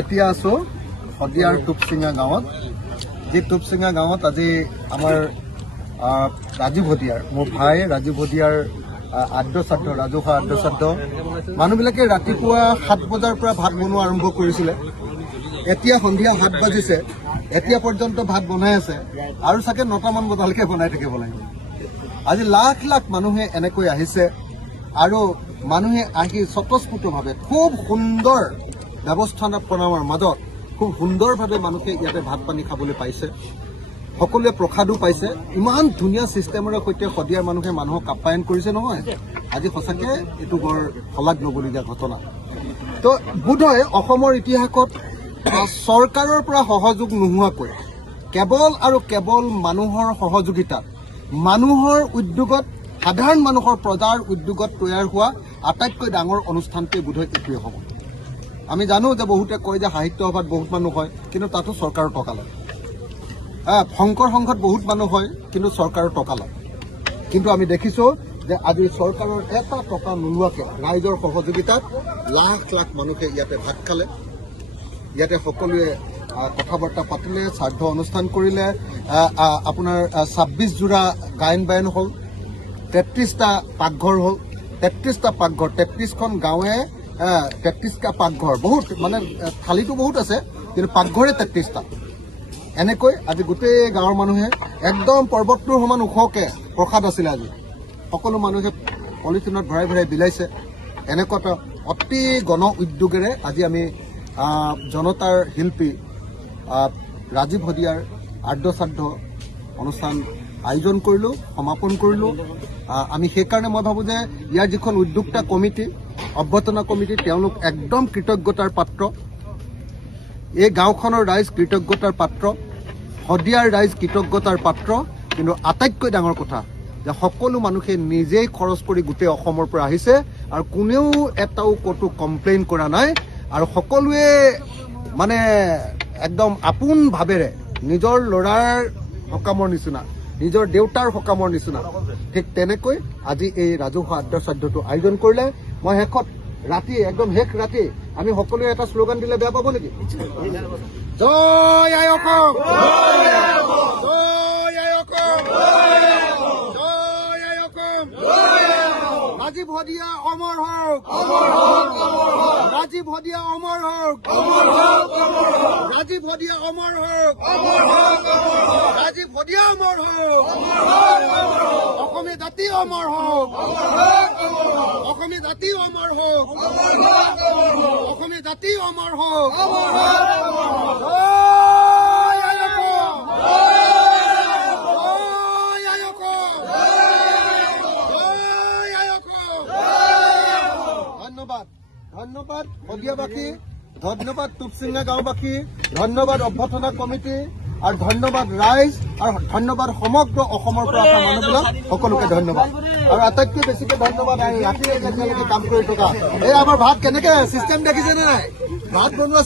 এতিয়া আছো শদিয়াৰ টুপচিঙা গাঁৱত। যি টুপচিঙা গাঁৱত আজি আমাৰ ৰাজীৱ ভদিয়াৰ, মোৰ ভাই ৰাজীৱ ভদিয়াৰ আদ্যশ্ৰাদ্ধ, ৰাজহুৱা আদ্যশ্ৰাদ্ধ। মানুহবিলাকে ৰাতিপুৱা 7 বজাৰ পৰা ভাত বনোৱা আৰম্ভ কৰিছিলে। এতিয়া সন্ধিয়া 7 বাজিছে, এতিয়া পৰ্যন্ত ভাত বনাই আছে আৰু চাগে 9টামান বজালৈকে বনাই থাকিব লাগিব। আজি লাখ লাখ মানুহে এনেকৈ আহিছে আৰু মানুহে আহি স্বতঃস্ফূৰ্তভাৱে খুব সুন্দৰ ব্যৱস্থাপনাৰ মাজত খুব সুন্দৰভাৱে মানুহে ইয়াতে ভাত পানী খাবলৈ পাইছে। সকলোৱে প্ৰসাদো পাইছে। ইমান ধুনীয়া ছিষ্টেমেৰে সৈতে শদিয়াৰ মানুহে মানুহক আপ্যায়ন কৰিছে নহয়, আজি সঁচাকৈ এইটো বৰ শলাগ ল'বলগীয়া ঘটনা। তো বোধহয় অসমৰ ইতিহাসত চৰকাৰৰ পৰা সহযোগ নোহোৱাকৈ কেৱল আৰু কেৱল মানুহৰ সহযোগিতাত, মানুহৰ উদ্যোগত, সাধাৰণ মানুহৰ প্ৰজাৰ উদ্যোগত তৈয়াৰ হোৱা আটাইতকৈ ডাঙৰ অনুষ্ঠানটোৱে বোধহয় এইটোৱে হ'ব। আমি জানো যে বহুতে কয় যে সাহিত্য সভাত বহুত মানুহ হয়, কিন্তু তাতো চৰকাৰৰ টকা লয়। শংকৰ সংঘত বহুত মানুহ হয়, কিন্তু চৰকাৰৰ টকা লয়। কিন্তু আমি দেখিছোঁ যে আজি চৰকাৰৰ এটা টকা নোলোৱাকৈ ৰাইজৰ সহযোগিতাত লাখ লাখ মানুহে ইয়াতে ভাত খালে, ইয়াতে সকলোৱে কথা বাৰ্তা পাতিলে, শ্ৰাদ্ধ অনুষ্ঠান কৰিলে। আপোনাৰ 26 যোৰা গায়ন বায়ন হ'ল, 33টা পাকঘৰ হ'ল, 33টা পাকঘৰ, 33খন গাঁৱে 33টা পাকঘৰ। বহুত মানে থালিটো বহুত আছে, কিন্তু পাকঘৰে 33টা। এনেকৈ আজি গোটেই গাঁৱৰ মানুহে একদম পৰ্বতটোৰ সমান ওখকৈ প্ৰসাদ আছিলে। আজি সকলো মানুহে পলিথিনত ভৰাই ভৰাই বিলাইছে। এনেকুৱা এটা অতি গণ উদ্যোগেৰে আজি আমি জনতাৰ শিল্পী ৰাজীৱ ভদিয়াৰ আদ্যশ্ৰাদ্ধ অনুষ্ঠান আয়োজন কৰিলোঁ, সমাপন কৰিলোঁ। আমি সেইকাৰণে মই ভাবোঁ যে ইয়াৰ যিখন উদ্যোক্তা কমিটি, অভ্যৰ্থনা কমিটি, তেওঁলোক একদম কৃতজ্ঞতাৰ পাত্ৰ। এই গাঁওখনৰ ৰাইজ কৃতজ্ঞতাৰ পাত্ৰ, শদিয়াৰ ৰাইজ কৃতজ্ঞতাৰ পাত্ৰ। কিন্তু আটাইতকৈ ডাঙৰ কথা যে সকলো মানুহে নিজেই খৰচ কৰি গোটেই অসমৰ পৰা আহিছে আৰু কোনেও এটাও ক'তো কমপ্লেইন কৰা নাই। আৰু সকলোৱে মানে একদম আপোন ভাৱেৰে নিজৰ ল'ৰাৰ সকামৰ নিচিনা, নিজৰ দেউতাৰ সকামৰ নিচিনা ঠিক তেনেকৈ আজি এই ৰাজহুৱা আদ্যশ্ৰাদ্ধটো আয়োজন কৰিলে। মই শেষত ৰাতি, একদম শেষ ৰাতি আমি সকলোৱে এটা শ্লোগান দিলে বেয়া পাব নেকি? জয় আই অসম, জয় আই অসম, জয় আই অসম। ৰাজীৱ ভদিয়া অমৰ হওক, ৰাজীৱ ভদিয়া অমৰ হওক, ৰাজীৱ ভদিয়া অমৰ হওক, ৰাজীৱ ভদিয়া অমৰ হওক, অসমীয়া জাতি অমৰ হওক, অসমীয়া জাতি অমৰ হওক, অসমীয়া জাতি অমৰ হওক। জয় আই অসম, জয় আই অসম, জয় আই অসম। ধন্যবাদ, ধন্যবাদ শদিয়াবাসী, ধন্যবাদ টুপচিঙা গাঁওবাসী, ধন্যবাদ অভ্যৰ্থনা কমিটি, আৰু ধন্যবাদ ৰাইজ, আৰু ধন্যবাদ সমগ্ৰ অসমৰ পৰা অহা মানুহবিলাক সকলোকে ধন্যবাদ। আৰু আটাইতকৈ বেছিকৈ ধন্যবাদ ৰাতিলৈকে কাম কৰি থকা এই আমাৰ ভাত কেনেকৈ চিষ্টেম দেখিছেনে নাই? ভাত বনোৱা